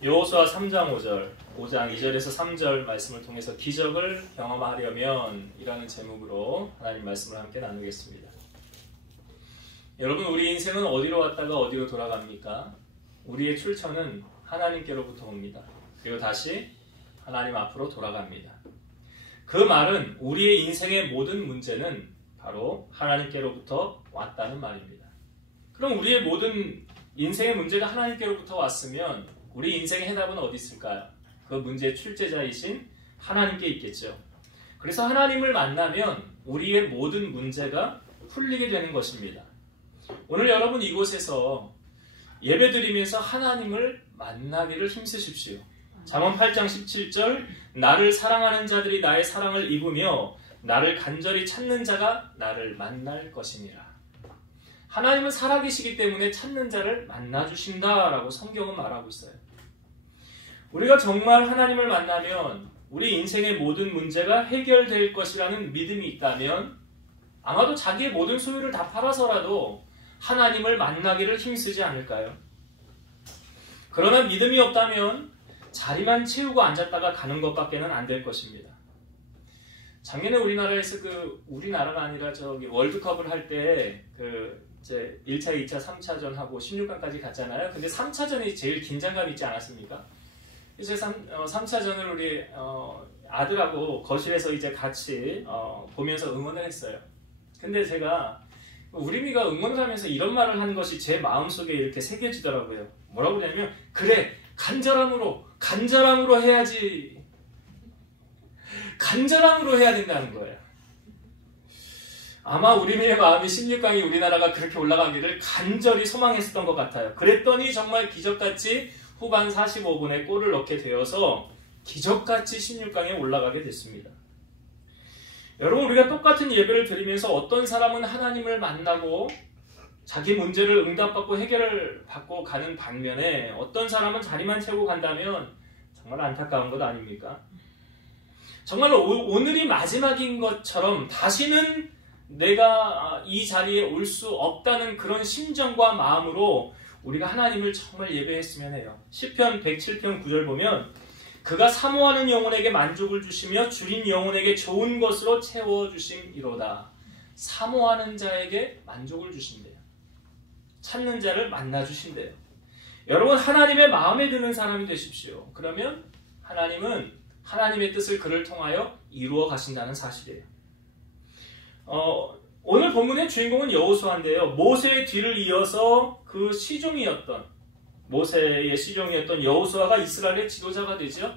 여호수아 3장 5절, 5장 2절에서 3절 말씀을 통해서 기적을 경험하려면 이라는 제목으로 하나님 말씀을 함께 나누겠습니다. 여러분, 우리 인생은 어디로 왔다가 어디로 돌아갑니까? 우리의 출처는 하나님께로부터 옵니다. 그리고 다시 하나님 앞으로 돌아갑니다. 그 말은 우리의 인생의 모든 문제는 바로 하나님께로부터 왔다는 말입니다. 그럼 우리의 모든 인생의 문제가 하나님께로부터 왔으면 우리 인생의 해답은 어디 있을까요? 그 문제의 출제자이신 하나님께 있겠죠. 그래서 하나님을 만나면 우리의 모든 문제가 풀리게 되는 것입니다. 오늘 여러분 이곳에서 예배드리면서 하나님을 만나기를 힘쓰십시오. 잠언 8장 17절, 나를 사랑하는 자들이 나의 사랑을 입으며 나를 간절히 찾는 자가 나를 만날 것이니라. 하나님은 살아계시기 때문에 찾는 자를 만나주신다라고 성경은 말하고 있어요. 우리가 정말 하나님을 만나면 우리 인생의 모든 문제가 해결될 것이라는 믿음이 있다면 아마도 자기의 모든 소유를 다 팔아서라도 하나님을 만나기를 힘쓰지 않을까요? 그러나 믿음이 없다면 자리만 채우고 앉았다가 가는 것밖에는 안 될 것입니다. 작년에 우리나라에서 우리나라가 아니라 월드컵을 할 때 이제 1차, 2차, 3차전 하고 16강까지 갔잖아요. 근데 3차전이 제일 긴장감 있지 않았습니까? 이제 3차전을 우리 아들하고 거실에서 이제 같이 보면서 응원을 했어요. 근데 제가 우리미가 응원을 하면서 이런 말을 하는 것이 제 마음속에 이렇게 새겨지더라고요. 뭐라고 그러냐면, 그래, 간절함으로 해야지. 간절함으로 해야 된다는 거예요. 아마 우리미의 마음이 16강이 우리나라가 그렇게 올라가기를 간절히 소망했었던 것 같아요. 그랬더니 정말 기적같이 후반 45분에 골을 넣게 되어서 기적같이 16강에 올라가게 됐습니다. 여러분, 우리가 똑같은 예배를 드리면서 어떤 사람은 하나님을 만나고 자기 문제를 응답받고 해결을 받고 가는 반면에 어떤 사람은 자리만 채우고 간다면 정말 안타까운 것 아닙니까? 정말 오늘이 마지막인 것처럼 다시는 내가 이 자리에 올 수 없다는 그런 심정과 마음으로 우리가 하나님을 정말 예배했으면 해요. 시편 107편 9절 보면, 그가 사모하는 영혼에게 만족을 주시며 줄인 영혼에게 좋은 것으로 채워주심이로다. 사모하는 자에게 만족을 주신대요. 찾는 자를 만나주신대요. 여러분, 하나님의 마음에 드는 사람이 되십시오. 그러면 하나님은 하나님의 뜻을 그를 통하여 이루어 가신다는 사실이에요. 오늘 본문의 주인공은 여호수아인데요. 모세의 뒤를 이어서 그 모세의 시종이었던 여호수아가 이스라엘의 지도자가 되죠.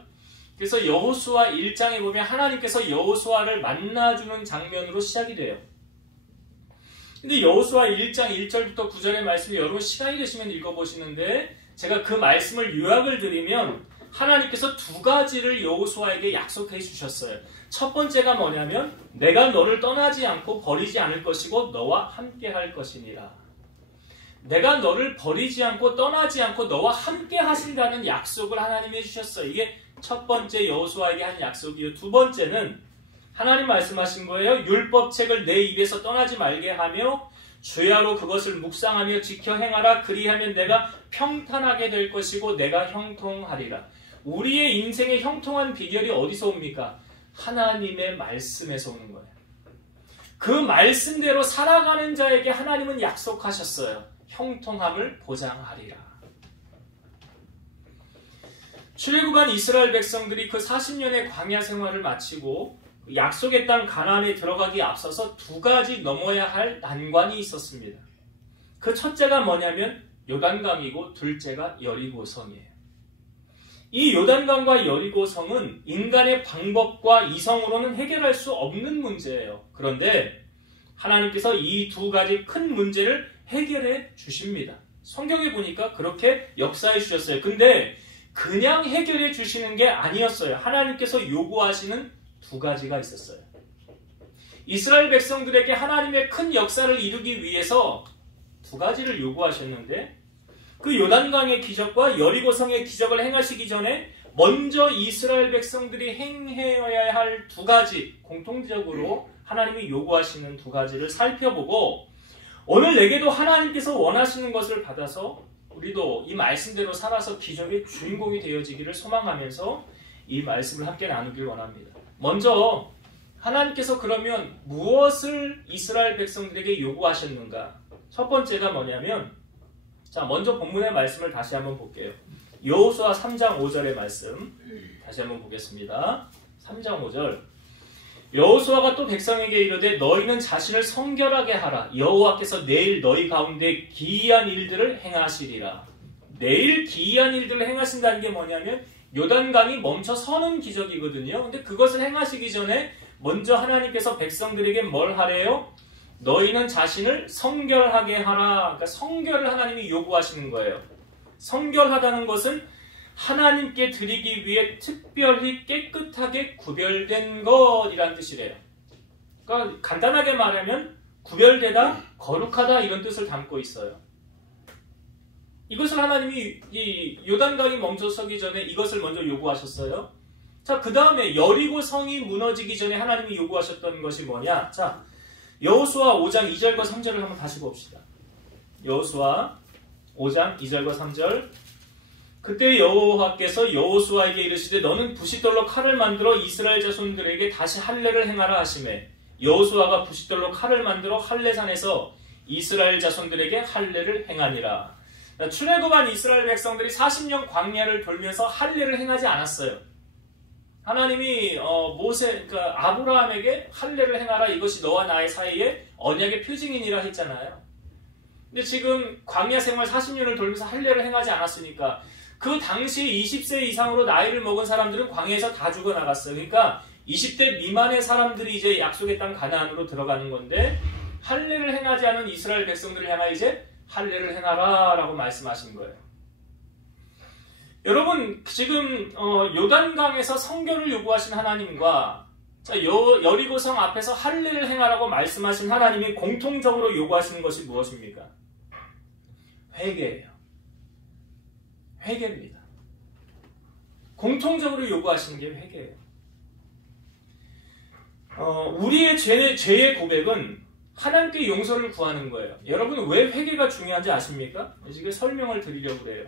그래서 여호수아 1장에 보면 하나님께서 여호수아를 만나주는 장면으로 시작이 돼요. 근데 여호수아 1장 1절부터 9절의 말씀을 여러분 시간이 되시면 읽어보시는데, 제가 그 말씀을 요약을 드리면 하나님께서 두 가지를 여호수아에게 약속해 주셨어요. 첫 번째가 뭐냐면, 내가 너를 떠나지 않고 버리지 않을 것이고 너와 함께 할 것이니라. 내가 너를 버리지 않고 떠나지 않고 너와 함께 하신다는 약속을 하나님이 해주셨어요. 이게 첫 번째 여호수아에게 한 약속이에요. 두 번째는 하나님 말씀하신 거예요. 율법책을 내 입에서 떠나지 말게 하며 주야로 그것을 묵상하며 지켜 행하라. 그리하면 내가 평탄하게 될 것이고 내가 형통하리라. 우리의 인생의 형통한 비결이 어디서 옵니까? 하나님의 말씀에서 오는 거예요. 그 말씀대로 살아가는 자에게 하나님은 약속하셨어요. 형통함을 보장하리라. 출애굽한 이스라엘 백성들이 그 40년의 광야 생활을 마치고 약속의 땅 가나안에 들어가기에 앞서서 두 가지 넘어야 할 난관이 있었습니다. 그 첫째가 뭐냐면 요단강이고 둘째가 여리고성이에요. 이 요단강과 여리고성은 인간의 방법과 이성으로는 해결할 수 없는 문제예요. 그런데 하나님께서 이 두 가지 큰 문제를 해결해 주십니다. 성경에 보니까 그렇게 역사해 주셨어요. 근데 그냥 해결해 주시는 게 아니었어요. 하나님께서 요구하시는 두 가지가 있었어요. 이스라엘 백성들에게 하나님의 큰 역사를 이루기 위해서 두 가지를 요구하셨는데, 그 요단강의 기적과 여리고성의 기적을 행하시기 전에 먼저 이스라엘 백성들이 행해야 할 두 가지, 공통적으로 하나님이 요구하시는 두 가지를 살펴보고, 오늘 내게도 하나님께서 원하시는 것을 받아서 우리도 이 말씀대로 살아서 기적의 주인공이 되어지기를 소망하면서 이 말씀을 함께 나누길 원합니다. 먼저 하나님께서 그러면 무엇을 이스라엘 백성들에게 요구하셨는가? 첫 번째가 뭐냐면, 자, 먼저 본문의 말씀을 다시 한번 볼게요. 여호수아 3장 5절의 말씀 다시 한번 보겠습니다. 3장 5절. 여호수아가 또 백성에게 이르되 너희는 자신을 성결하게 하라. 여호와께서 내일 너희 가운데 기이한 일들을 행하시리라. 내일 기이한 일들을 행하신다는 게 뭐냐면 요단강이 멈춰 서는 기적이거든요. 근데 그것을 행하시기 전에 먼저 하나님께서 백성들에게 뭘 하래요? 너희는 자신을 성결하게 하라. 그러니까 성결을 하나님이 요구하시는 거예요. 성결하다는 것은 하나님께 드리기 위해 특별히 깨끗하게 구별된 것이라는 뜻이래요. 그러니까 간단하게 말하면 구별되다, 거룩하다 이런 뜻을 담고 있어요. 이것을 하나님이 이 요단강이 멈춰서기 전에 이것을 먼저 요구하셨어요. 자, 그 다음에 여리고 성이 무너지기 전에 하나님이 요구하셨던 것이 뭐냐? 자, 여호수아 5장 2절과 3절을 한번 다시 봅시다. 여호수아 5장 2절과 3절. 그때 여호와께서 여호수아에게 이르시되 너는 부싯돌로 칼을 만들어 이스라엘 자손들에게 다시 할례를 행하라 하시매 여호수아가 부싯돌로 칼을 만들어 할례산에서 이스라엘 자손들에게 할례를 행하니라. 출애굽한 이스라엘 백성들이 40년 광야를 돌면서 할례를 행하지 않았어요. 하나님이 그러니까 아브라함에게 할례를 행하라. 이것이 너와 나의 사이에 언약의 표징이니라 했잖아요. 근데 지금 광야 생활 40년을 돌면서 할례를 행하지 않았으니까 그 당시 20세 이상으로 나이를 먹은 사람들은 광야에서 다 죽어나갔어요. 그러니까 20대 미만의 사람들이 이제 약속의 땅 가나안으로 들어가는 건데 할례를 행하지 않은 이스라엘 백성들을 향하여 이제 할례를 행하라 라고 말씀하신 거예요. 여러분 지금 요단강에서 성결을 요구하신 하나님과 여리고성 앞에서 할례를 행하라고 말씀하신 하나님이 공통적으로 요구하시는 것이 무엇입니까? 회개예요. 회개입니다. 공통적으로 요구하시는 게 회개예요. 우리의 죄의 고백은 하나님께 용서를 구하는 거예요. 여러분 왜 회개가 중요한지 아십니까? 이게 설명을 드리려고 그래요.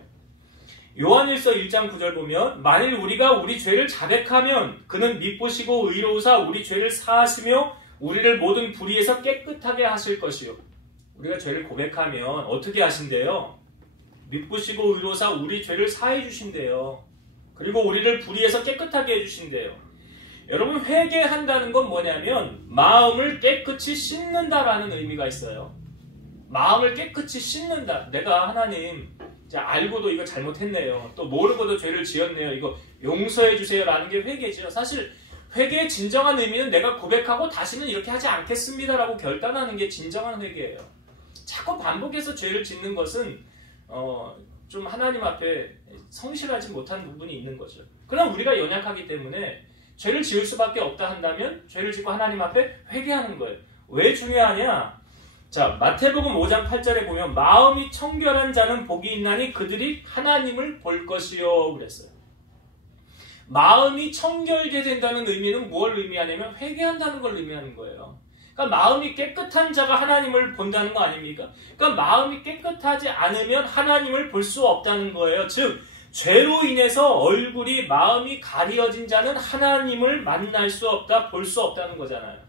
요한일서 1장 9절 보면 만일 우리가 우리 죄를 자백하면 그는 미쁘시고 의로우사 우리 죄를 사하시며 우리를 모든 불의에서 깨끗하게 하실 것이요. 우리가 죄를 고백하면 어떻게 하신대요? 미쁘시고 의로우사 우리 죄를 사해 주신대요. 그리고 우리를 불의에서 깨끗하게 해주신대요. 여러분 회개한다는 건 뭐냐면 마음을 깨끗이 씻는다라는 의미가 있어요. 마음을 깨끗이 씻는다. 내가 하나님 알고도 이거 잘못했네요. 또 모르고도 죄를 지었네요. 이거 용서해 주세요 라는 게 회개죠. 사실 회개의 진정한 의미는 내가 고백하고 다시는 이렇게 하지 않겠습니다 라고 결단하는 게 진정한 회개예요. 자꾸 반복해서 죄를 짓는 것은 좀 하나님 앞에 성실하지 못한 부분이 있는 거죠. 그럼 우리가 연약하기 때문에 죄를 지을 수밖에 없다 한다면 죄를 짓고 하나님 앞에 회개하는 거예요. 왜 중요하냐? 자, 마태복음 5장 8절에 보면 마음이 청결한 자는 복이 있나니 그들이 하나님을 볼 것이요 그랬어요. 마음이 청결게 된다는 의미는 뭘 의미하냐면 회개한다는 걸 의미하는 거예요. 그러니까 마음이 깨끗한 자가 하나님을 본다는 거 아닙니까? 그러니까 마음이 깨끗하지 않으면 하나님을 볼 수 없다는 거예요. 즉 죄로 인해서 얼굴이 마음이 가려진 자는 하나님을 만날 수 없다, 볼 수 없다는 거잖아요.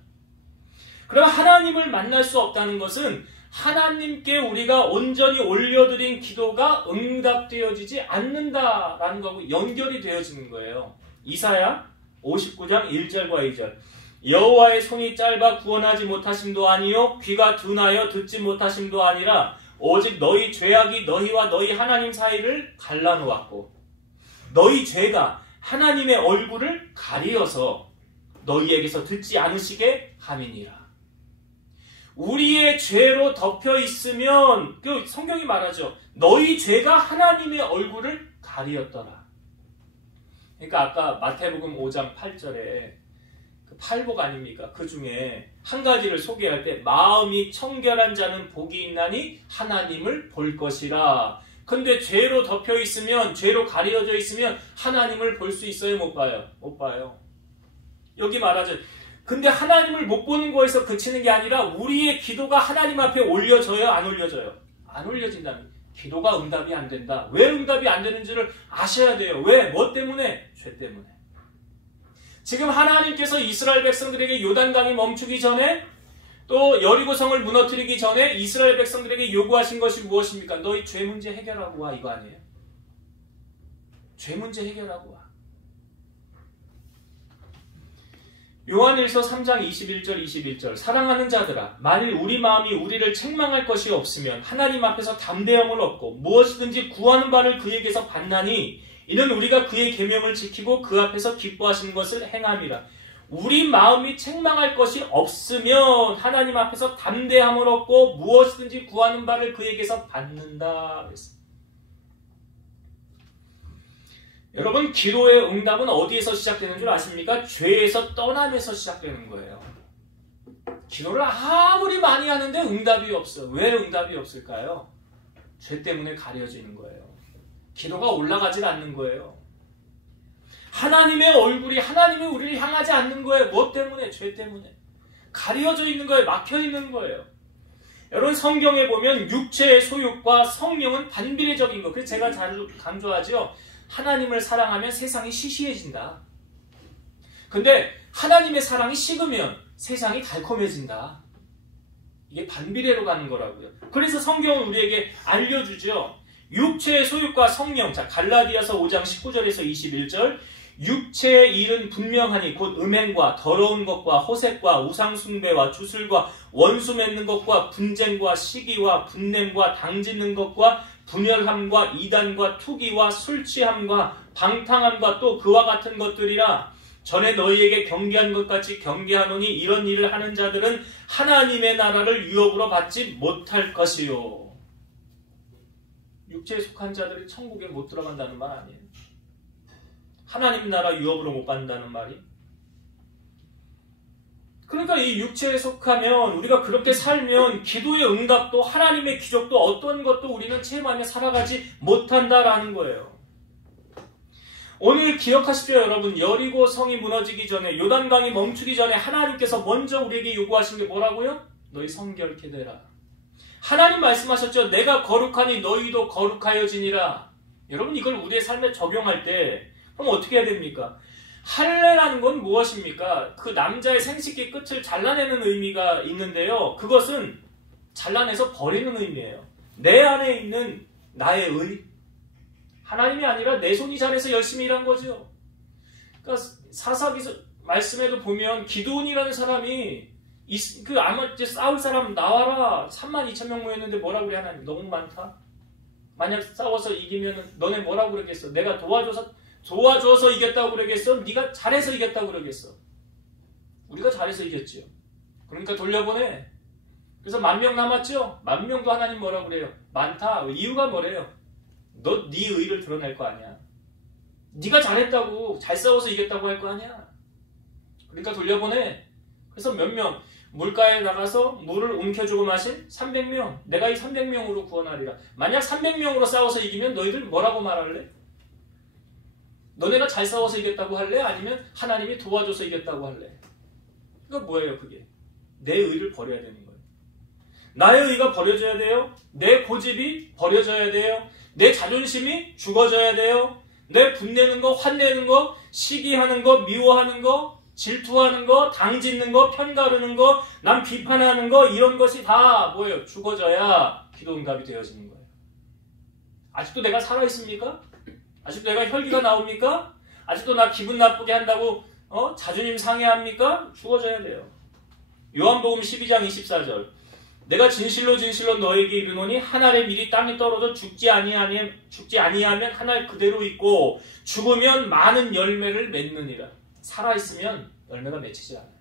그럼 하나님을 만날 수 없다는 것은 하나님께 우리가 온전히 올려드린 기도가 응답되어지지 않는다라는 거하고 연결이 되어지는 거예요. 이사야 59장 1절과 2절. 여호와의 손이 짧아 구원하지 못하심도 아니요 귀가 둔하여 듣지 못하심도 아니라 오직 너희 죄악이 너희와 너희 하나님 사이를 갈라놓았고 너희 죄가 하나님의 얼굴을 가리어서 너희에게서 듣지 않으시게 함이니라. 우리의 죄로 덮여 있으면 그 성경이 말하죠. 너희 죄가 하나님의 얼굴을 가리었더라. 그러니까 아까 마태복음 5장 8절에 그 팔복 아닙니까? 그 중에 한 가지를 소개할 때 마음이 청결한 자는 복이 있나니 하나님을 볼 것이라. 근데 죄로 덮여 있으면 죄로 가려져 있으면 하나님을 볼 수 있어요? 못 봐요? 못 봐요. 여기 말하죠. 근데 하나님을 못 보는 거에서 그치는 게 아니라 우리의 기도가 하나님 앞에 올려져요? 안 올려져요? 안 올려진다는. 기도가 응답이 안 된다. 왜 응답이 안 되는지를 아셔야 돼요. 왜? 뭐 때문에? 죄 때문에. 지금 하나님께서 이스라엘 백성들에게 요단강이 멈추기 전에 또 여리고성을 무너뜨리기 전에 이스라엘 백성들에게 요구하신 것이 무엇입니까? 너희 죄 문제 해결하고 와, 이거 아니에요? 죄 문제 해결하고 와. 요한일서 3장 21절 21절 사랑하는 자들아, 만일 우리 마음이 우리를 책망할 것이 없으면 하나님 앞에서 담대함을 얻고 무엇이든지 구하는 바를 그에게서 받나니 이는 우리가 그의 계명을 지키고 그 앞에서 기뻐하시는 것을 행함이라. 우리 마음이 책망할 것이 없으면 하나님 앞에서 담대함을 얻고 무엇이든지 구하는 바를 그에게서 받는다. 여러분, 기도의 응답은 어디에서 시작되는 줄 아십니까? 죄에서 떠남에서 시작되는 거예요. 기도를 아무리 많이 하는데 응답이 없어. 왜 응답이 없을까요? 죄 때문에 가려지는 거예요. 기도가 올라가질 않는 거예요. 하나님의 얼굴이 하나님이 우리를 향하지 않는 거예요. 뭐 때문에? 죄 때문에. 가려져 있는 거예요. 막혀 있는 거예요. 여러분, 성경에 보면 육체의 소욕과 성령은 반비례적인 거. 그래서 제가 자주 강조하죠. 하나님을 사랑하면 세상이 시시해진다. 근데 하나님의 사랑이 식으면 세상이 달콤해진다. 이게 반비례로 가는 거라고요. 그래서 성경은 우리에게 알려주죠. 육체의 소욕과 성령. 자, 갈라디아서 5장 19절에서 21절. 육체의 일은 분명하니 곧 음행과 더러운 것과 호색과 우상숭배와 주술과 원수 맺는 것과 분쟁과 시기와 분냄과 당짓는 것과 분열함과 이단과 투기와 술취함과 방탕함과 또 그와 같은 것들이라. 전에 너희에게 경계한 것 같이 경계하노니 이런 일을 하는 자들은 하나님의 나라를 유업으로 받지 못할 것이요. 육체에 속한 자들이 천국에 못 들어간다는 말 아니에요. 하나님 나라 유업으로 못 받는다는 말이. 그러니까 이 육체에 속하면 우리가 그렇게 살면 기도의 응답도 하나님의 기적도 어떤 것도 우리는 체험하며 살아가지 못한다라는 거예요. 오늘 기억하십시오, 여러분. 여리고 성이 무너지기 전에, 요단강이 멈추기 전에 하나님께서 먼저 우리에게 요구하신 게 뭐라고요? 너희 성결케 되라. 하나님 말씀하셨죠. 내가 거룩하니 너희도 거룩하여지니라. 여러분, 이걸 우리의 삶에 적용할 때 그럼 어떻게 해야 됩니까? 할례라는 건 무엇입니까? 그 남자의 생식기 끝을 잘라내는 의미가 있는데요. 그것은 잘라내서 버리는 의미예요. 내 안에 있는 나의 의, 하나님이 아니라 내 손이 잘해서 열심히 일한 거죠. 그러니까 사사기서 말씀에도 보면 기드온이라는 사람이 아마 이제 싸울 사람 나와라. 32,000명 모였는데 뭐라고 그래? 하나님 너무 많다. 만약 싸워서 이기면 너네 뭐라고 그러겠어? 내가 도와줘서 이겼다고 그러겠어? 네가 잘해서 이겼다고 그러겠어? 우리가 잘해서 이겼지요. 그러니까 돌려보내. 그래서 10,000명 남았죠? 10,000명도 하나님 뭐라고 그래요? 많다. 이유가 뭐래요? 너 네 의를 드러낼 거 아니야. 네가 잘했다고, 잘 싸워서 이겼다고 할 거 아니야. 그러니까 돌려보내. 그래서 몇 명, 물가에 나가서 물을 움켜주고 마신 300명. 내가 이 300명으로 구원하리라. 만약 300명으로 싸워서 이기면 너희들 뭐라고 말할래? 너네가 잘 싸워서 이겼다고 할래? 아니면 하나님이 도와줘서 이겼다고 할래? 그러니까 뭐예요, 그게? 내 의를 버려야 되는 거예요. 나의 의가 버려져야 돼요. 내 고집이 버려져야 돼요. 내 자존심이 죽어져야 돼요. 내 분내는 거, 환내는 거, 시기하는 거, 미워하는 거, 질투하는 거, 당짓는 거, 편가르는 거, 남 비판하는 거, 이런 것이 다 뭐예요? 죽어져야 기도 응답이 되어지는 거예요. 아직도 내가 살아있습니까? 아직도 내가 혈기가 나옵니까? 아직도 나 기분 나쁘게 한다고 자존심 상해합니까? 죽어져야 돼요. 요한복음 12장 24절. 내가 진실로 진실로 너에게 이르노니 한 알의 밀이 땅에 떨어져 죽지 아니하면 한 알 그대로 있고 죽으면 많은 열매를 맺느니라. 살아있으면 열매가 맺히지 않아요.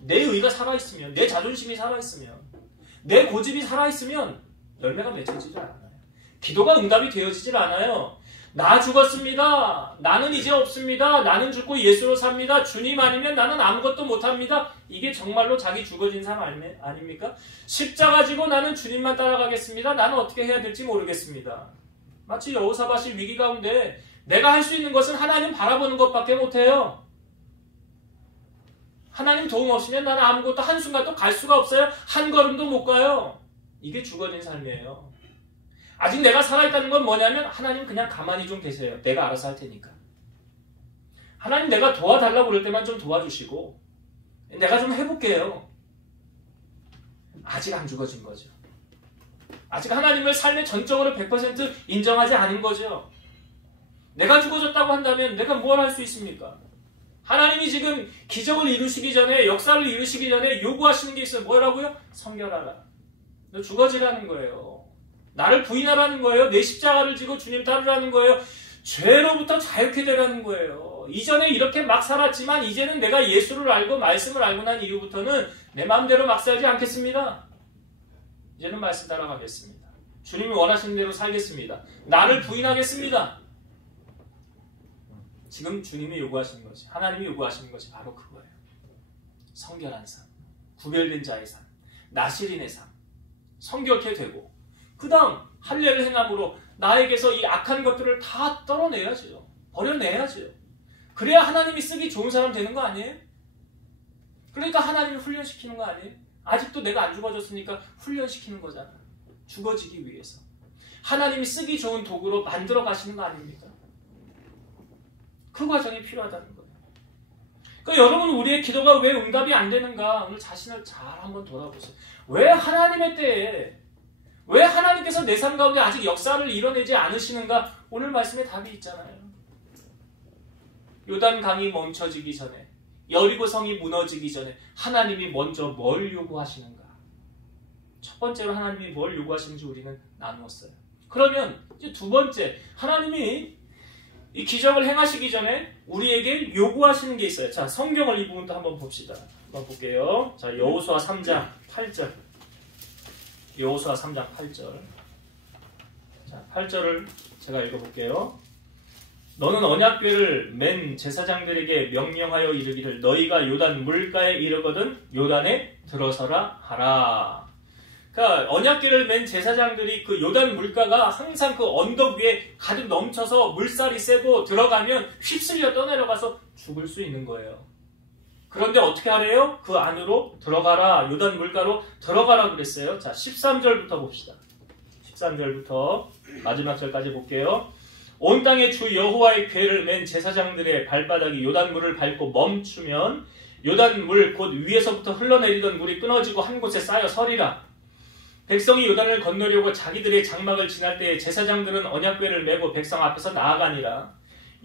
내 의가 살아있으면, 내 자존심이 살아있으면, 내 고집이 살아있으면 열매가 맺혀지지 않아요. 기도가 응답이 되어지질 않아요. 나 죽었습니다. 나는 이제 없습니다. 나는 죽고 예수로 삽니다. 주님 아니면 나는 아무것도 못합니다. 이게 정말로 자기 죽어진 삶 아닙니까? 십자가 지고 나는 주님만 따라가겠습니다. 나는 어떻게 해야 될지 모르겠습니다. 마치 여호사밧이 위기 가운데 내가 할 수 있는 것은 하나님 바라보는 것밖에 못해요. 하나님 도움 없으면 나는 아무것도 한순간도 갈 수가 없어요. 한 걸음도 못 가요. 이게 죽어진 삶이에요. 아직 내가 살아있다는 건 뭐냐면 하나님 그냥 가만히 좀 계세요. 내가 알아서 할 테니까. 하나님 내가 도와달라고 그럴 때만 좀 도와주시고 내가 좀 해볼게요. 아직 안 죽어진 거죠. 아직 하나님을 삶의 전적으로 100% 인정하지 않은 거죠. 내가 죽어졌다고 한다면 내가 뭘 할 수 있습니까? 하나님이 지금 기적을 이루시기 전에, 역사를 이루시기 전에 요구하시는 게 있어요. 뭐라고요? 성결하라. 너 죽어지라는 거예요. 나를 부인하라는 거예요. 내 십자가를 지고 주님 따르라는 거예요. 죄로부터 자유케 되라는 거예요. 이전에 이렇게 막 살았지만 이제는 내가 예수를 알고 말씀을 알고 난 이후부터는 내 마음대로 막 살지 않겠습니다. 이제는 말씀 따라가겠습니다. 주님이 원하시는 대로 살겠습니다. 나를 부인하겠습니다. 지금 주님이 요구하시는 것이, 하나님이 요구하시는 것이 바로 그거예요. 성결한 삶, 구별된 자의 삶, 나실인의 삶, 성결케 되고 그 다음 할례를 행함으로 나에게서 이 악한 것들을 다 떨어내야죠. 버려내야죠. 그래야 하나님이 쓰기 좋은 사람 되는 거 아니에요? 그러니까 하나님을 훈련시키는 거 아니에요? 아직도 내가 안 죽어졌으니까 훈련시키는 거잖아. 죽어지기 위해서. 하나님이 쓰기 좋은 도구로 만들어 가시는 거 아닙니까? 그 과정이 필요하다는 거예요. 그러니까 여러분, 우리의 기도가 왜 응답이 안 되는가? 오늘 자신을 잘 한번 돌아보세요. 왜 하나님의 때에, 왜 하나님께서 내 삶 가운데 아직 역사를 이뤄내지 않으시는가? 오늘 말씀에 답이 있잖아요. 요단강이 멈춰지기 전에, 여리고 성이 무너지기 전에 하나님이 먼저 뭘 요구하시는가? 첫 번째로 하나님이 뭘 요구하시는지 우리는 나누었어요. 그러면 이제 두 번째, 하나님이 이 기적을 행하시기 전에 우리에게 요구하시는 게 있어요. 자, 성경을 이 부분도 한번 봅시다. 한번 볼게요. 자, 여호수아 3장 8절. 여호수아 3장 8절. 자, 8절을 제가 읽어볼게요. 너는 언약궤를 맨 제사장들에게 명령하여 이르기를 너희가 요단 물가에 이르거든 요단에 들어서라 하라. 그러니까 언약궤를 맨 제사장들이 그 요단 물가가 항상 그 언덕 위에 가득 넘쳐서 물살이 세고 들어가면 휩쓸려 떠내려가서 죽을 수 있는 거예요. 그런데 어떻게 하래요? 그 안으로 들어가라. 요단 물가로 들어가라 그랬어요. 자, 13절부터 봅시다. 13절부터 마지막 절까지 볼게요. 온 땅의 주 여호와의 궤를 맨 제사장들의 발바닥이 요단물을 밟고 멈추면 요단물 곧 위에서부터 흘러내리던 물이 끊어지고 한 곳에 쌓여 서리라. 백성이 요단을 건너려고 자기들의 장막을 지날 때에 제사장들은 언약궤를 메고 백성 앞에서 나아가니라.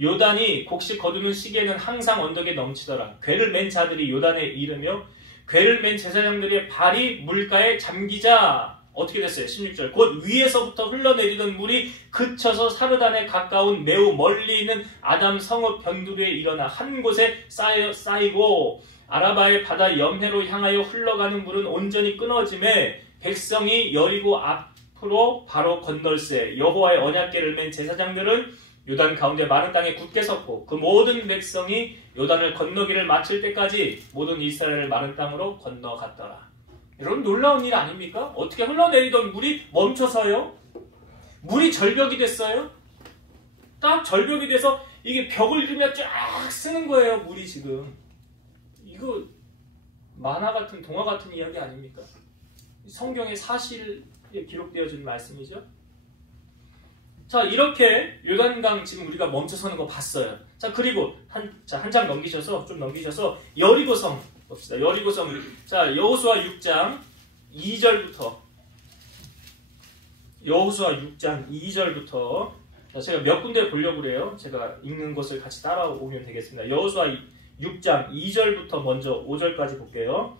요단이 곡식 거두는 시기에는 항상 언덕에 넘치더라. 궤를 맨 자들이 요단에 이르며 궤를 맨 제사장들의 발이 물가에 잠기자. 어떻게 됐어요? 16절. 곧 위에서부터 흘러내리던 물이 그쳐서 사르단에 가까운 매우 멀리 있는 아담 성읍 변두리에 일어나 한 곳에 쌓이고 아라바의 바다 염해로 향하여 흘러가는 물은 온전히 끊어짐에 백성이 여리고 앞으로 바로 건널세. 여호와의 언약궤를 맨 제사장들은 요단 가운데 마른 땅에 굳게 섰고 그 모든 백성이 요단을 건너기를 마칠 때까지 모든 이스라엘을 마른 땅으로 건너갔더라. 여러분, 놀라운 일 아닙니까? 어떻게 흘러내리던 물이 멈춰서요? 물이 절벽이 됐어요? 딱 절벽이 돼서 이게 벽을 이루며 쫙 쓰는 거예요, 물이 지금. 이거 만화 같은, 동화 같은 이야기 아닙니까? 성경의 사실에 기록되어진 말씀이죠. 자, 이렇게 요단강 지금 우리가 멈춰서는 거 봤어요. 자, 그리고 한 장 넘기셔서, 좀 넘기셔서 여리고성 봅시다. 여리고성. 자, 여호수아 6장 2절부터. 여호수아 6장 2절부터. 자, 제가 몇 군데 보려고 그래요. 제가 읽는 것을 같이 따라오면 되겠습니다. 여호수아 6장 2절부터 먼저 5절까지 볼게요.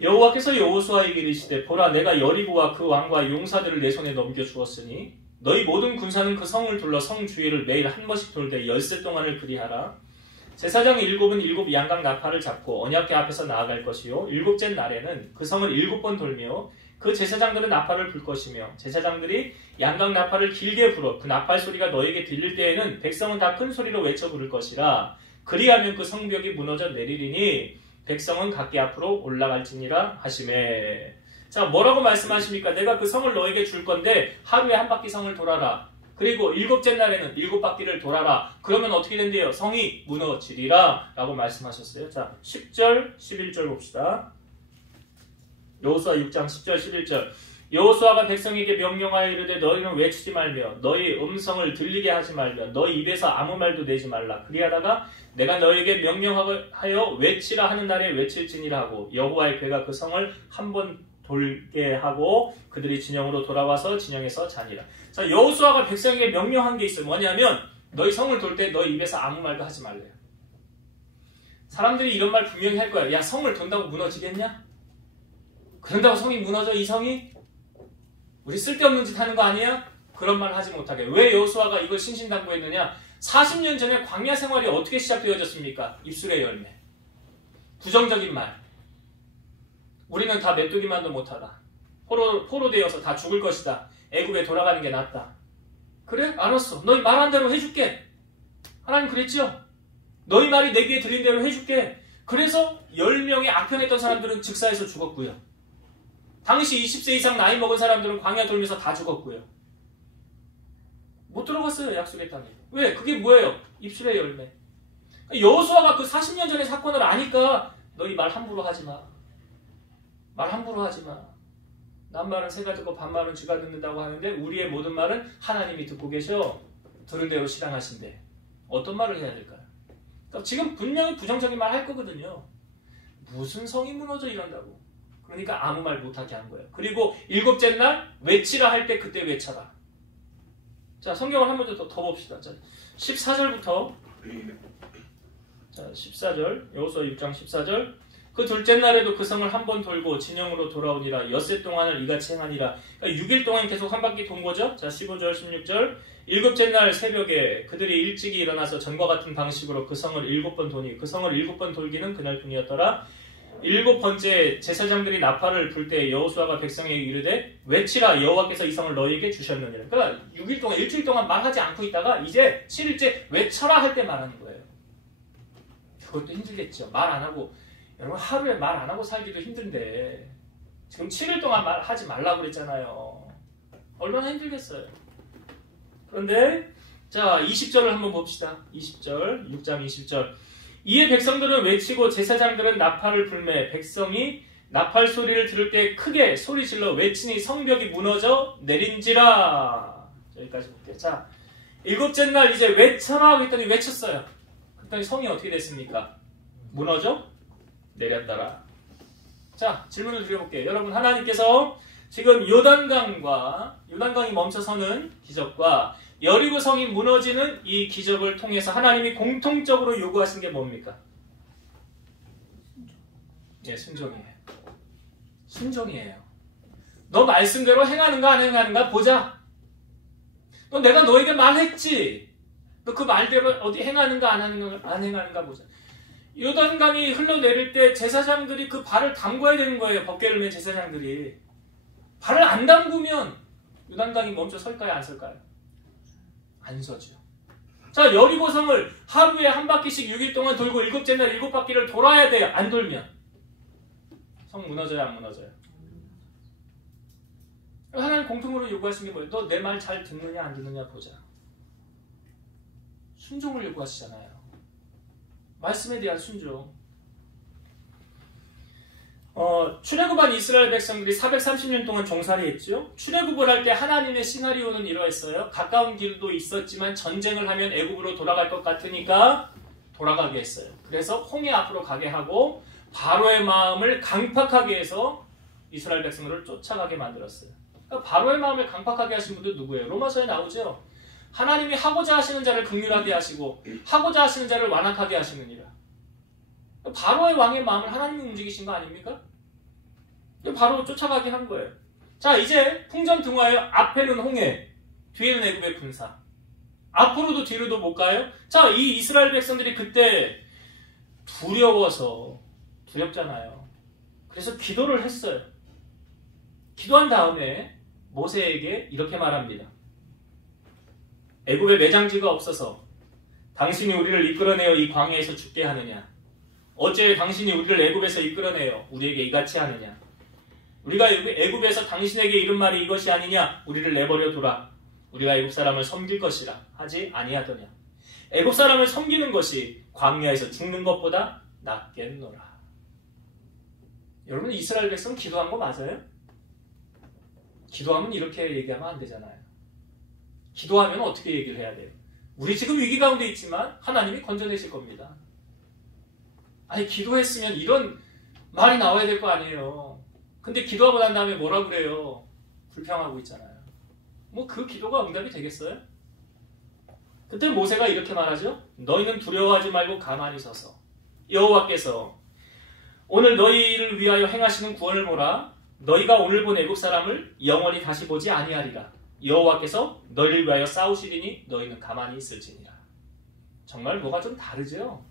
여호와께서 여호수아에게 이르시되 보라 내가 여리고와 그 왕과 용사들을 내 손에 넘겨 주었으니 너희 모든 군사는 그 성을 둘러 성 주위를 매일 한 번씩 돌되 10세 동안을 그리하라. 제사장 7은 7 양각 나팔을 잡고 언약궤 앞에서 나아갈 것이요 7째 날에는 그 성을 7번 돌며 그 제사장들은 나팔을 불 것이며 제사장들이 양각 나팔을 길게 불어 그 나팔 소리가 너에게 들릴 때에는 백성은 다 큰 소리로 외쳐 부를 것이라. 그리하면 그 성벽이 무너져 내리리니 백성은 각기 앞으로 올라갈지니라 하시매. 자, 뭐라고 말씀하십니까? 내가 그 성을 너에게 줄 건데 하루에 한 바퀴 성을 돌아라. 그리고 7째 날에는 7바퀴를 돌아라. 그러면 어떻게 된대요? 성이 무너지리라 라고 말씀하셨어요. 자, 10절, 11절 봅시다. 여호수아 6장 10절, 11절. 여호수아가 백성에게 명령하여 이르되 너희는 외치지 말며 너희 음성을 들리게 하지 말며 너희 입에서 아무 말도 내지 말라. 그리하다가 내가 너희에게 명령하여 외치라 하는 날에 외칠지니라 하고 여호와의 괴가 그 성을 한 번 돌게 하고 그들이 진영으로 돌아와서 진영에서 자니라. 자, 여호수아가 백성에게 명령한 게 있어요. 뭐냐면 너희 성을 돌 때 너희 입에서 아무 말도 하지 말래요. 사람들이 이런 말 분명히 할 거야. 야, 성을 돈다고 무너지겠냐? 그런다고 성이 무너져? 이 성이? 우리 쓸데없는 짓 하는 거 아니야? 그런 말 하지 못하게. 왜 여호수아가 이걸 신신당부했느냐? 40년 전에 광야 생활이 어떻게 시작되어졌습니까? 입술의 열매. 부정적인 말. 우리는 다 메뚜기만도 못하다. 포로되어서 다 죽을 것이다. 애굽에 돌아가는 게 낫다. 그래? 알았어. 너희 말한 대로 해줄게. 하나님 그랬죠? 너희 말이 내 귀에 들린 대로 해줄게. 그래서 10명의 악평했던 사람들은 즉사해서 죽었고요. 당시 20세 이상 나이 먹은 사람들은 광야 돌면서 다 죽었고요. 못 들어갔어요. 약속의 땅에. 왜? 그게 뭐예요? 입술의 열매. 여호수아가 그 40년 전의 사건을 아니까 너희 말 함부로 하지 마. 말 함부로 하지 마. 난 말은 새가 듣고 반말은 쥐가 듣는다고 하는데 우리의 모든 말은 하나님이 듣고 계셔. 들은 대로 실행하신대. 어떤 말을 해야 될까요? 그러니까 지금 분명히 부정적인 말 할 거거든요. 무슨 성이 무너져 이런다고. 그러니까 아무 말 못하게 한 거예요. 그리고 7째 날 외치라 할 때 그때 외쳐라. 자, 성경을 한 번 더 봅시다. 자, 14절부터 자, 14절 여호수아 6장 14절 그 둘째 날에도 그 성을 한 번 돌고 진영으로 돌아오니라. 엿새 동안을 이같이 행하니라. 그러니까 6일 동안 계속 한 바퀴 돈 거죠. 자, 15절 16절 7째 날 새벽에 그들이 일찍이 일어나서 전과 같은 방식으로 그 성을 7번 도니 그 성을 7번 돌기는 그날뿐이었더라. 7번째 제사장들이 나팔을 불 때 여호수아가 백성에게 이르되 외치라 여호와께서 이 성을 너희에게 주셨느니라. 그러니까 6일 동안 일주일 동안 말하지 않고 있다가 이제 7일째 외쳐라 할 때 말하는 거예요. 그것도 힘들겠죠. 말 안 하고 여러분 하루에 말 안 하고 살기도 힘든데 지금 7일 동안 말하지 말라고 그랬잖아요. 얼마나 힘들겠어요. 그런데 자 20절을 한번 봅시다. 20절 6장 20절 이에 백성들은 외치고 제사장들은 나팔을 불매 백성이 나팔 소리를 들을 때 크게 소리질러 외치니 성벽이 무너져 내린지라. 여기까지 볼게요. 자 7째 날 이제 외쳐라 했더니 외쳤어요. 그랬더니 성이 어떻게 됐습니까? 무너져 내렸더라. 자 질문을 드려볼게요. 여러분 하나님께서 지금 요단강이 멈춰서는 기적과 여리고 성이 무너지는 이 기적을 통해서 하나님이 공통적으로 요구하신 게 뭡니까? 예, 순종이에요. 순종이에요. 너 말씀대로 행하는가 안 행하는가 보자. 너 내가 너에게 말했지. 너 그 말대로 어디 행하는가 안 행하는가 보자. 요단강이 흘러내릴 때 제사장들이 그 발을 담궈야 되는 거예요. 법궤를 맨 제사장들이. 발을 안 담그면 요단강이 멈춰 설까요? 안 설까요? 안 서죠. 자, 여리고성을 하루에 한 바퀴씩 6일 동안 돌고 7째 날 7바퀴를 돌아야 돼요. 안 돌면. 성 무너져요? 안 무너져요? 하나님 공통으로 요구하신 게 뭐예요? 너 내 말 잘 듣느냐 안 듣느냐 보자. 순종을 요구하시잖아요. 말씀에 대한 순종. 출애굽한 이스라엘 백성들이 430년 동안 종살이 했죠. 출애굽을 할 때 하나님의 시나리오는 이러했어요. 가까운 길도 있었지만 전쟁을 하면 애굽으로 돌아갈 것 같으니까 돌아가게 했어요. 그래서 홍해 앞으로 가게 하고 바로의 마음을 강팍하게 해서 이스라엘 백성들을 쫓아가게 만들었어요. 그러니까 바로의 마음을 강팍하게 하신 분들 누구예요? 로마서에 나오죠. 하나님이 하고자 하시는 자를 긍휼하게 하시고 하고자 하시는 자를 완악하게 하시느니라. 바로의 왕의 마음을 하나님이 움직이신 거 아닙니까? 바로 쫓아가게 한 거예요. 자, 이제 풍전등화예요. 앞에는 홍해, 뒤에는 애굽의 군사. 앞으로도 뒤로도 못 가요? 자, 이 이스라엘 백성들이 그때 두렵잖아요. 그래서 기도를 했어요. 기도한 다음에 모세에게 이렇게 말합니다. 애굽에 매장지가 없어서 당신이 우리를 이끌어내어 이 광야에서 죽게 하느냐? 어째 당신이 우리를 애굽에서 이끌어내어 우리에게 이같이 하느냐? 우리가 애굽에서 당신에게 이른 말이 이것이 아니냐? 우리를 내버려 두라. 우리가 애굽 사람을 섬길 것이라 하지 아니하더냐? 애굽 사람을 섬기는 것이 광야에서 죽는 것보다 낫겠노라. 여러분 이스라엘 백성 기도한 거 맞아요? 기도하면 이렇게 얘기하면 안 되잖아요. 기도하면 어떻게 얘기를 해야 돼요? 우리 지금 위기 가운데 있지만 하나님이 건져내실 겁니다. 아니 기도했으면 이런 말이 나와야 될 거 아니에요. 근데 기도하고 난 다음에 뭐라 그래요? 불평하고 있잖아요. 뭐 그 기도가 응답이 되겠어요? 그때 모세가 이렇게 말하죠. 너희는 두려워하지 말고 가만히 서서 여호와께서 오늘 너희를 위하여 행하시는 구원을 보라. 너희가 오늘 본 애국 사람을 영원히 다시 보지 아니하리라. 여호와께서 너희를 위하여 싸우시리니 너희는 가만히 있을지니라. 정말 뭐가 좀 다르죠?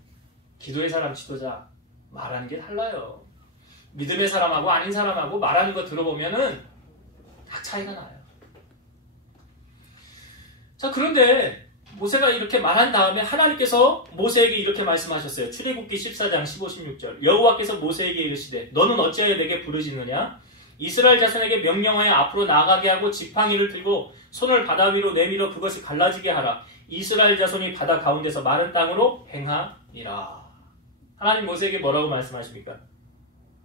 기도의 사람 지도자 말하는 게 달라요. 믿음의 사람하고 아닌 사람하고 말하는 거 들어보면은 다 차이가 나요. 자, 그런데 모세가 이렇게 말한 다음에 하나님께서 모세에게 이렇게 말씀하셨어요. 출애굽기 14장 15, 16절. 여호와께서 모세에게 이르시되 너는 어찌하여 내게 부르짖느냐? 이스라엘 자손에게 명령하여 앞으로 나가게 하고 지팡이를 들고 손을 바다 위로 내밀어 그것이 갈라지게 하라. 이스라엘 자손이 바다 가운데서 마른 땅으로 행하니라. 하나님 모세에게 뭐라고 말씀하십니까?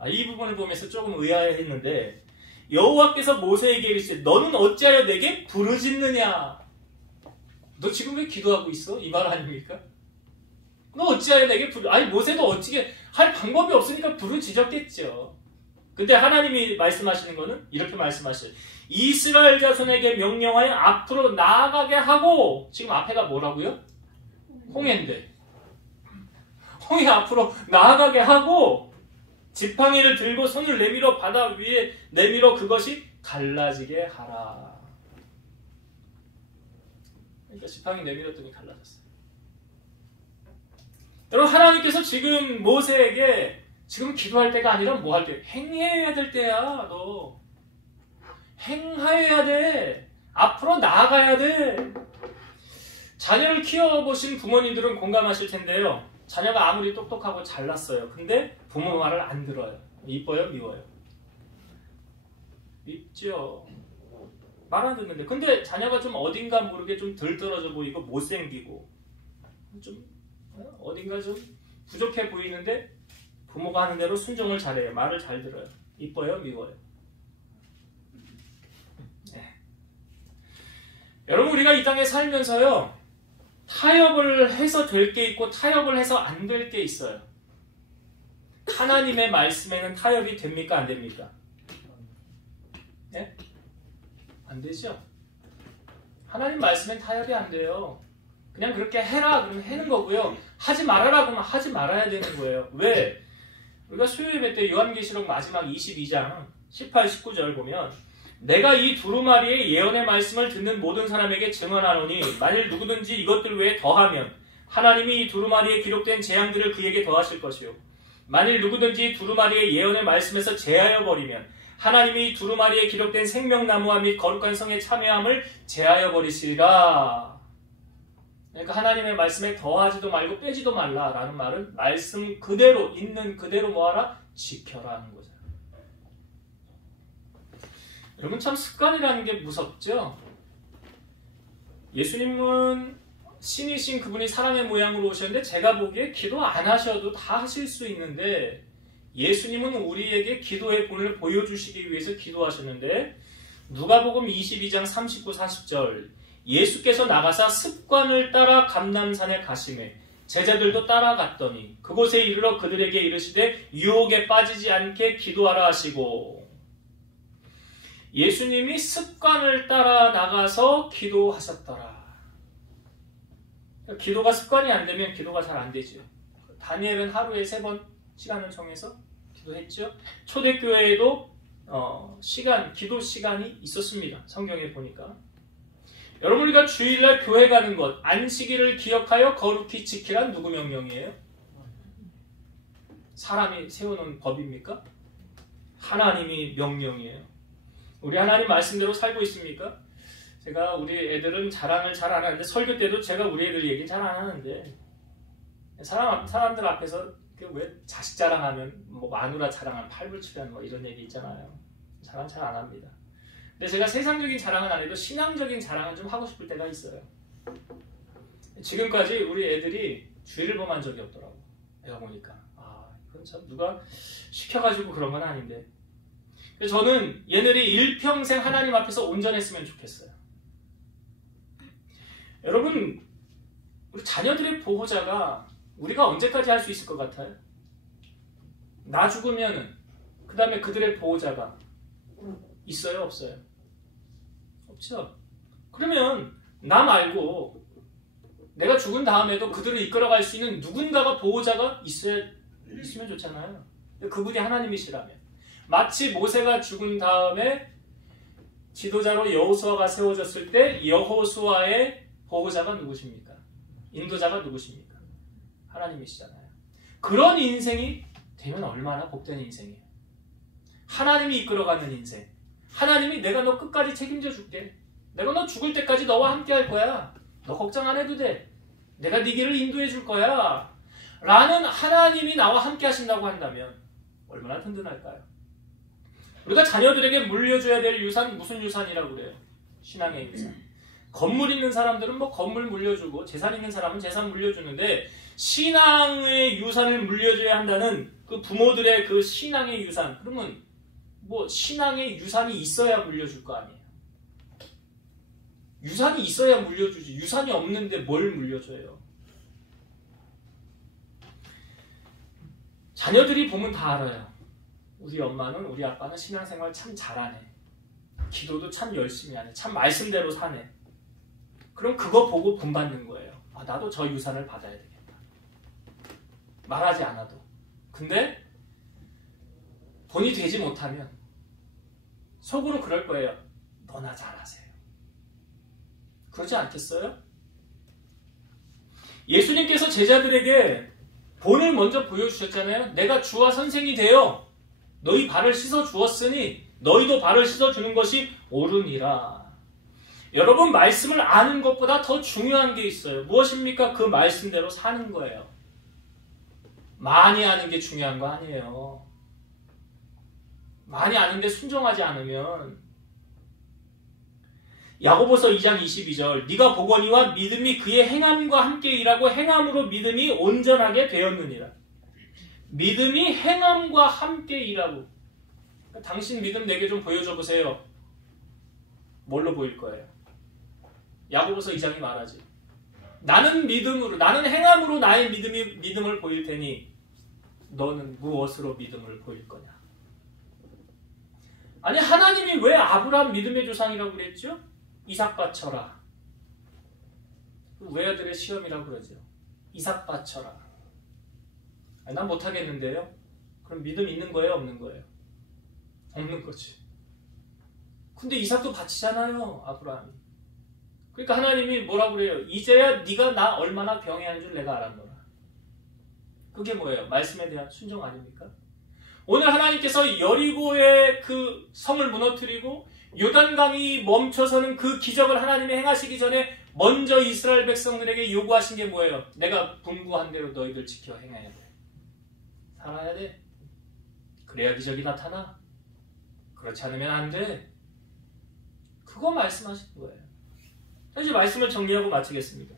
이 부분을 보면서 조금 의아해했는데 여호와께서 모세에게 이르시되 너는 어찌하여 내게 부르짖느냐? 너 지금 왜 기도하고 있어? 이 말 아닙니까? 너 어찌하여 내게 아니 모세도 어찌게 할 방법이 없으니까 부르짖었겠죠. 근데 하나님이 말씀하시는 거는 이렇게 말씀하셔요. 이스라엘 자손에게 명령하여 앞으로 나아가게 하고 지금 앞에가 뭐라고요? 홍해인데 홍해 앞으로 나아가게 하고 지팡이를 들고 손을 내밀어 바다 위에 내밀어 그것이 갈라지게 하라. 그러니까 지팡이 내밀었더니 갈라졌어요. 여러분 하나님께서 지금 모세에게 지금 기도할 때가 아니라 뭐 할 때? 행해야 될 때야. 너 행하여야 돼. 앞으로 나아가야 돼. 자녀를 키워보신 부모님들은 공감하실 텐데요. 자녀가 아무리 똑똑하고 잘났어요. 근데 부모 말을 안 들어요. 이뻐요? 미워요? 밉죠. 말 안 듣는데. 근데 자녀가 좀 어딘가 모르게 좀 덜 떨어져 보이고 못생기고 좀 어딘가 좀 부족해 보이는데 부모가 하는 대로 순종을 잘해요. 말을 잘 들어요. 이뻐요? 미워요? 네. 여러분 우리가 이 땅에 살면서요. 타협을 해서 될 게 있고 타협을 해서 안 될 게 있어요. 하나님의 말씀에는 타협이 됩니까? 안 됩니까? 네? 안 되죠? 하나님 말씀엔 타협이 안 돼요. 그냥 그렇게 해라 그러면 하는 거고요. 하지 말아라 그러면 하지 말아야 되는 거예요. 왜? 우리가 수요예배 때 요한계시록 마지막 22장 18, 19절 보면 내가 이 두루마리의 예언의 말씀을 듣는 모든 사람에게 증언하노니 만일 누구든지 이것들 외에 더하면 하나님이 이 두루마리에 기록된 재앙들을 그에게 더하실 것이요 만일 누구든지 두루마리의 예언의 말씀에서 제하여 버리면 하나님이 이 두루마리에 기록된 생명나무와 및 거룩한 성의 참여함을 제하여 버리시리라. 그러니까 하나님의 말씀에 더하지도 말고 빼지도 말라라는 말은 말씀 그대로 있는 그대로 뭐하라? 지켜라 하는 거죠. 여러분 참 습관이라는 게 무섭죠? 예수님은 신이신 그분이 사람의 모양으로 오셨는데 제가 보기에 기도 안 하셔도 다 하실 수 있는데 예수님은 우리에게 기도의 본을 보여주시기 위해서 기도하셨는데 누가복음 22장 39, 40절 예수께서 나가사 습관을 따라 감람산에 가시매 제자들도 따라갔더니 그곳에 이르러 그들에게 이르시되 유혹에 빠지지 않게 기도하라 하시고 예수님이 습관을 따라 나가서 기도하셨더라. 기도가 습관이 안 되면 기도가 잘 안 되죠. 다니엘은 하루에 3번 시간을 정해서 기도했죠. 초대교회에도 기도 시간이 있었습니다. 성경에 보니까. 여러분 우리가 주일날 교회 가는 것, 안식일을 기억하여 거룩히 지키란 누구 명령이에요? 사람이 세워놓은 법입니까? 하나님이 명령이에요. 우리 하나님 말씀대로 살고 있습니까? 제가 우리 애들은 자랑을 잘 안 하는데 설교 때도 제가 우리 애들 얘기 잘 안 하는데 사람들 앞에서 왜 자식 자랑하면 뭐 마누라 자랑하면 팔불출연 뭐 이런 얘기 있잖아요. 자랑 잘 안 합니다. 근데 제가 세상적인 자랑은 안 해도 신앙적인 자랑은 좀 하고 싶을 때가 있어요. 지금까지 우리 애들이 주일을 범한 적이 없더라고. 내가 보니까 이건 참 누가 시켜가지고 그런 건 아닌데 그래서 저는 얘네들이 일평생 하나님 앞에서 온전했으면 좋겠어요. 여러분, 우리 자녀들의 보호자가 우리가 언제까지 할 수 있을 것 같아요? 나 죽으면은 그 다음에 그들의 보호자가 있어요? 없어요? 없죠. 그러면 나 말고 내가 죽은 다음에도 그들을 이끌어갈 수 있는 누군가가 보호자가 있으면 좋잖아요. 그분이 하나님이시라면. 마치 모세가 죽은 다음에 지도자로 여호수아가 세워졌을 때 여호수아의 보호자가 누구십니까? 인도자가 누구십니까? 하나님이시잖아요. 그런 인생이 되면 얼마나 복된 인생이에요. 하나님이 이끌어가는 인생. 하나님이 내가 너 끝까지 책임져 줄게. 내가 너 죽을 때까지 너와 함께 할 거야. 너 걱정 안 해도 돼. 내가 네 길을 인도해 줄 거야. 라는 하나님이 나와 함께 하신다고 한다면 얼마나 든든할까요? 우리가 자녀들에게 물려줘야 될 유산, 무슨 유산이라고 그래요? 신앙의 유산. 건물 있는 사람들은 뭐 건물 물려주고 재산 있는 사람은 재산 물려주는데 신앙의 유산을 물려줘야 한다는 그 부모들의 그 신앙의 유산. 그러면 뭐 신앙의 유산이 있어야 물려줄 거 아니에요. 유산이 있어야 물려주지. 유산이 없는데 뭘 물려줘요? 자녀들이 보면 다 알아요. 우리 엄마는, 우리 아빠는 신앙생활 참 잘하네. 기도도 참 열심히 하네. 참 말씀대로 사네. 그럼 그거 보고 본받는 거예요. 아, 나도 저 유산을 받아야 되겠다. 말하지 않아도. 근데 본이 되지 못하면 속으로 그럴 거예요. 너나 잘하세요. 그러지 않겠어요? 예수님께서 제자들에게 본을 먼저 보여주셨잖아요. 내가 주와 선생이 되어 너희 발을 씻어 주었으니 너희도 발을 씻어 주는 것이 옳으니라. 여러분, 말씀을 아는 것보다 더 중요한 게 있어요. 무엇입니까? 그 말씀대로 사는 거예요. 많이 아는 게 중요한 거 아니에요. 많이 아는데 순종하지 않으면. 야고보서 2장 22절 네가 보거니와 믿음이 그의 행함과 함께 일하고 행함으로 믿음이 온전하게 되었느니라. 믿음이 행함과 함께 일하고. 당신 믿음 내게 좀 보여줘 보세요. 뭘로 보일 거예요? 야고보서 2장이 말하지. 나는 믿음으로, 나는 행함으로 나의 믿음을 보일 테니 너는 무엇으로 믿음을 보일 거냐? 아니, 하나님이 왜 아브라함 믿음의 조상이라고 그랬죠? 이삭 바쳐라. 외아들의 시험이라고 그러죠. 이삭 바쳐라. 아니, 난 못하겠는데요? 그럼 믿음 있는 거예요? 없는 거예요? 없는 거지. 근데 이삭도 바치잖아요, 아브라함이. 그러니까 하나님이 뭐라고 그래요? 이제야 네가 나 얼마나 병해한 줄 내가 알았노라. 그게 뭐예요? 말씀에 대한 순종 아닙니까? 오늘 하나님께서 여리고의 그 성을 무너뜨리고 요단강이 멈춰서는 그 기적을 하나님이 행하시기 전에 먼저 이스라엘 백성들에게 요구하신 게 뭐예요? 내가 분부한 대로 너희들 지켜 행해야 돼. 살아야 돼. 그래야 기적이 나타나. 그렇지 않으면 안 돼. 그거 말씀하신 거예요. 이제 말씀을 정리하고 마치겠습니다.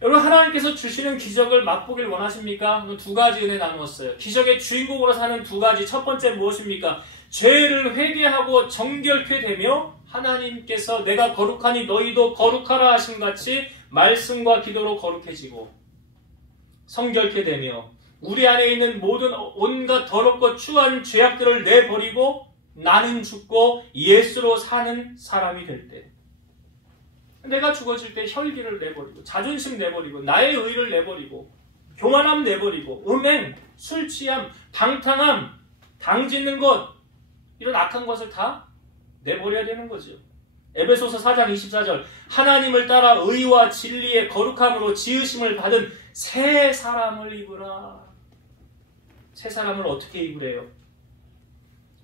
여러분, 하나님께서 주시는 기적을 맛보길 원하십니까? 두 가지 은혜 나누었어요. 기적의 주인공으로 사는 두 가지. 첫 번째 무엇입니까? 죄를 회개하고 정결케 되며 하나님께서 내가 거룩하니 너희도 거룩하라 하신 같이 말씀과 기도로 거룩해지고 성결케 되며 우리 안에 있는 모든 온갖 더럽고 추한 죄악들을 내버리고 나는 죽고 예수로 사는 사람이 될 때, 내가 죽어질 때 혈기를 내버리고 자존심 내버리고 나의 의를 내버리고 교만함 내버리고 음행, 술 취함, 방탕함, 당짓는 것, 이런 악한 것을 다 내버려야 되는 거죠. 에베소서 4장 24절 하나님을 따라 의와 진리의 거룩함으로 지으심을 받은 새 사람을 입으라. 새 사람을 어떻게 입으래요?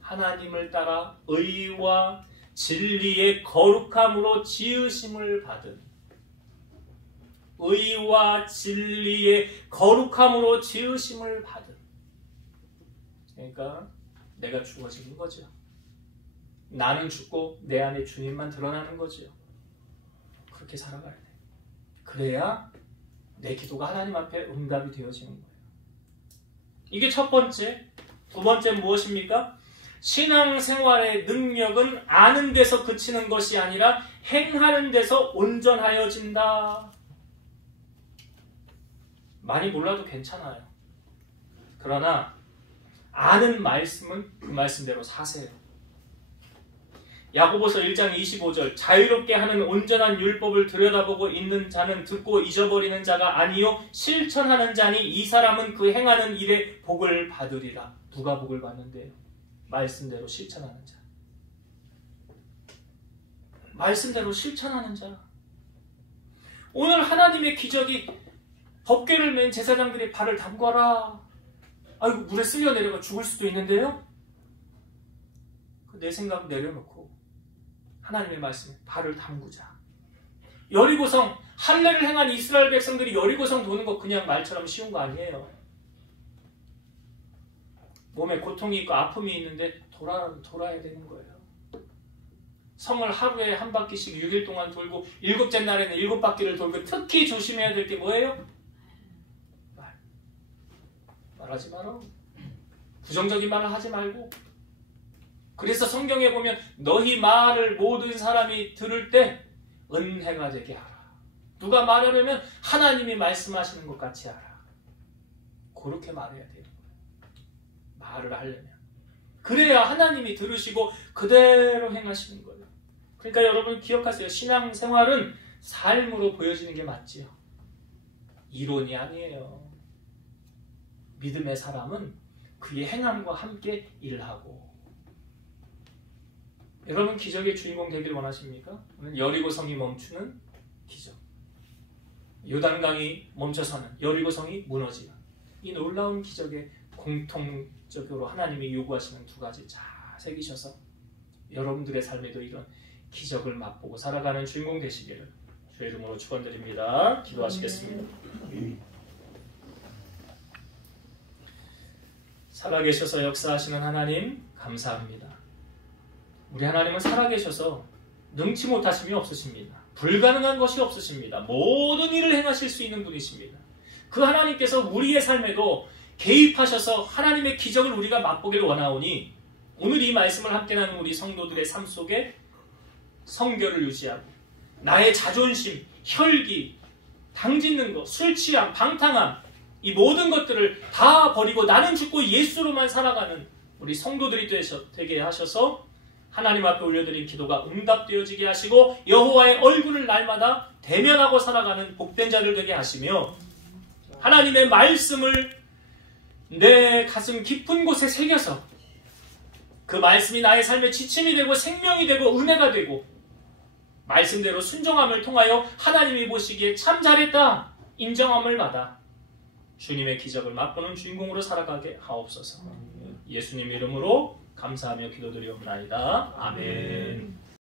하나님을 따라 의와 진리의 거룩함으로 지으심을 받은, 의와 진리의 거룩함으로 지으심을 받은. 그러니까 내가 죽어지는 거죠. 나는 죽고 내 안에 주님만 드러나는 거죠. 그렇게 살아가야 돼. 그래야 내 기도가 하나님 앞에 응답이 되어지는 거예요. 이게 첫 번째. 두 번째 무엇입니까? 신앙생활의 능력은 아는 데서 그치는 것이 아니라 행하는 데서 온전하여진다. 많이 몰라도 괜찮아요. 그러나 아는 말씀은 그 말씀대로 사세요. 야고보서 1장 25절 자유롭게 하는 온전한 율법을 들여다보고 있는 자는 듣고 잊어버리는 자가 아니요 실천하는 자니 이 사람은 그 행하는 일에 복을 받으리라. 누가 복을 받는데요? 말씀대로 실천하는 자. 말씀대로 실천하는 자. 오늘 하나님의 기적이 법궤를 맨 제사장들의 발을 담궈라. 아이고 물에 쓸려 내려가 죽을 수도 있는데요. 내 생각 내려놓고 하나님의 말씀에 발을 담그자. 여리고성 할례를 행한 이스라엘 백성들이 여리고성 도는 거 그냥 말처럼 쉬운 거 아니에요. 몸에 고통이 있고 아픔이 있는데 돌아야 되는 거예요. 성을 하루에 한 바퀴씩 6일 동안 돌고 7째 날에는 7바퀴를 돌고 특히 조심해야 될 게 뭐예요? 말하지 마라. 부정적인 말을 하지 말고. 그래서 성경에 보면 너희 말을 모든 사람이 들을 때 은혜가 되게 하라. 누가 말하려면 하나님이 말씀하시는 것 같이 하라. 그렇게 말해야 돼요. 말을 하려면. 그래야 하나님이 들으시고 그대로 행하시는 거예요. 그러니까 여러분 기억하세요. 신앙생활은 삶으로 보여지는 게 맞지요. 이론이 아니에요. 믿음의 사람은 그의 행함과 함께 일하고. 여러분 기적의 주인공 되길 원하십니까? 여리고성이 멈추는 기적. 요단강이 멈춰서는 여리고성이 무너지는 이 놀라운 기적에 공통적으로 하나님이 요구하시는 두 가지 잘 새기셔서 여러분들의 삶에도 이런 기적을 맛보고 살아가는 주인공 되시기를 주의 이름으로 축원드립니다. 기도하시겠습니다. 살아계셔서 역사하시는 하나님 감사합니다. 우리 하나님은 살아계셔서 능치 못하심이 없으십니다. 불가능한 것이 없으십니다. 모든 일을 행하실 수 있는 분이십니다. 그 하나님께서 우리의 삶에도 개입하셔서 하나님의 기적을 우리가 맛보기를 원하오니 오늘 이 말씀을 함께 나눈 우리 성도들의 삶 속에 성결을 유지하고 나의 자존심, 혈기, 당짓는 것, 술 취함, 방탕함 이 모든 것들을 다 버리고 나는 죽고 예수로만 살아가는 우리 성도들이 되게 하셔서 하나님 앞에 올려드린 기도가 응답되어지게 하시고 여호와의 얼굴을 날마다 대면하고 살아가는 복된 자들 되게 하시며 하나님의 말씀을 내 가슴 깊은 곳에 새겨서 그 말씀이 나의 삶의 지침이 되고 생명이 되고 은혜가 되고 말씀대로 순종함을 통하여 하나님이 보시기에 참 잘했다 인정함을 받아 주님의 기적을 맛보는 주인공으로 살아가게 하옵소서. 예수님 이름으로 감사하며 기도드리옵나이다. 아멘.